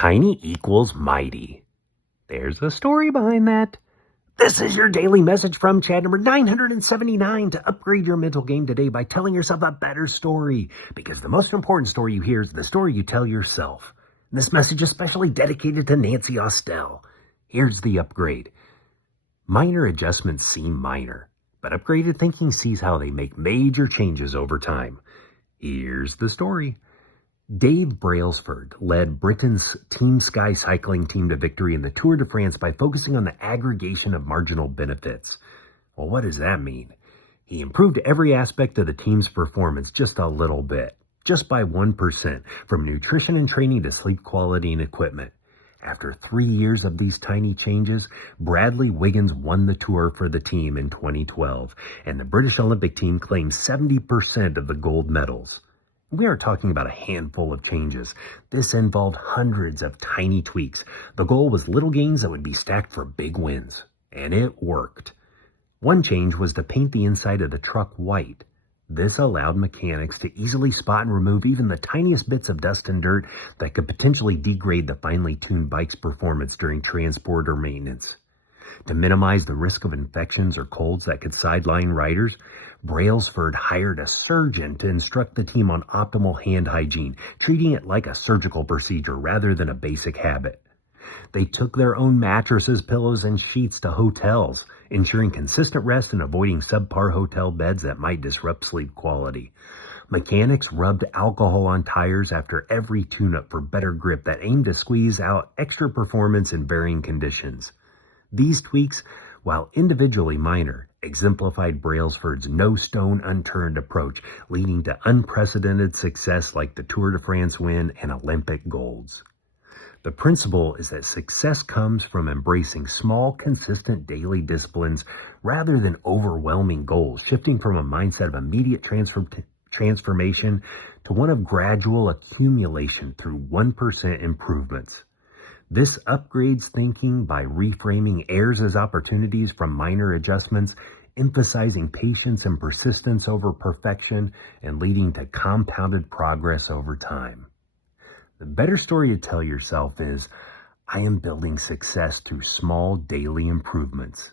Tiny equals mighty. There's a story behind that. This is your daily message from Chad number 979 to upgrade your mental game today by telling yourself a better story. Because the most important story you hear is the story you tell yourself. And this message is specially dedicated to Nancy Ostel. Here's the upgrade. Minor adjustments seem minor, but upgraded thinking sees how they make major changes over time. Here's the story. Dave Brailsford led Britain's Team Sky cycling team to victory in the Tour de France by focusing on the aggregation of marginal benefits. Well, what does that mean? He improved every aspect of the team's performance just a little bit, just by 1%, from nutrition and training to sleep quality and equipment. After 3 years of these tiny changes, Bradley Wiggins won the Tour for the team in 2012, and the British Olympic team claimed 70% of the gold medals. We are talking about a handful of changes. This involved hundreds of tiny tweaks. The goal was little gains that would be stacked for big wins. And it worked. One change was to paint the inside of the truck white. This allowed mechanics to easily spot and remove even the tiniest bits of dust and dirt that could potentially degrade the finely tuned bike's performance during transport or maintenance. To minimize the risk of infections or colds that could sideline riders, Brailsford hired a surgeon to instruct the team on optimal hand hygiene, treating it like a surgical procedure rather than a basic habit. They took their own mattresses, pillows, and sheets to hotels, ensuring consistent rest and avoiding subpar hotel beds that might disrupt sleep quality. Mechanics rubbed alcohol on tires after every tune-up for better grip that aimed to squeeze out extra performance in varying conditions. These tweaks, while individually minor, exemplified Brailsford's no stone unturned approach, leading to unprecedented success like the Tour de France win and Olympic golds. The principle is that success comes from embracing small, consistent daily disciplines rather than overwhelming goals, shifting from a mindset of immediate transformation to one of gradual accumulation through 1% improvements. This upgrades thinking by reframing errors as opportunities from minor adjustments, emphasizing patience and persistence over perfection, and leading to compounded progress over time. The better story to tell yourself is, I am building success through small daily improvements.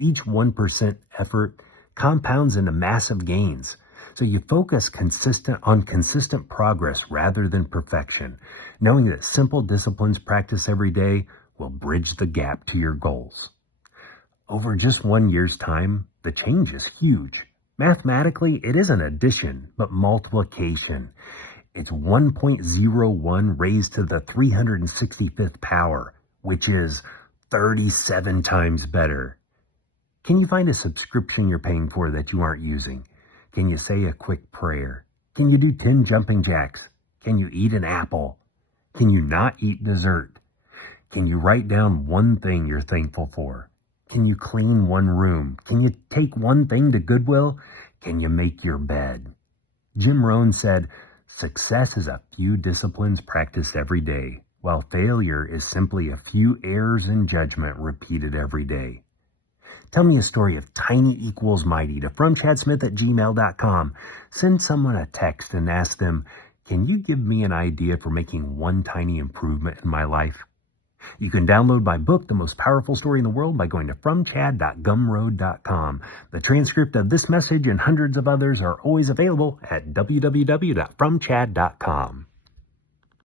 Each 1% effort compounds into massive gains. So you focus on consistent progress rather than perfection, knowing that simple disciplines practiced every day will bridge the gap to your goals. Over just 1 year's time, the change is huge. Mathematically, it isn't addition, but multiplication. It's 1.01 raised to the 365th power, which is 37 times better. Can you find a subscription you're paying for that you aren't using? Can you say a quick prayer? Can you do 10 jumping jacks? Can you eat an apple? Can you not eat dessert? Can you write down one thing you're thankful for? Can you clean one room? Can you take one thing to Goodwill? Can you make your bed? Jim Rohn said, success is a few disciplines practiced every day, while failure is simply a few errors in judgment repeated every day. Tell me a story of tiny equals mighty to fromchadsmith@gmail.com. Send someone a text and ask them, can you give me an idea for making one tiny improvement in my life? You can download my book, The Most Powerful Story in the World, by going to fromchad.gumroad.com. The transcript of this message and hundreds of others are always available at www.fromchad.com.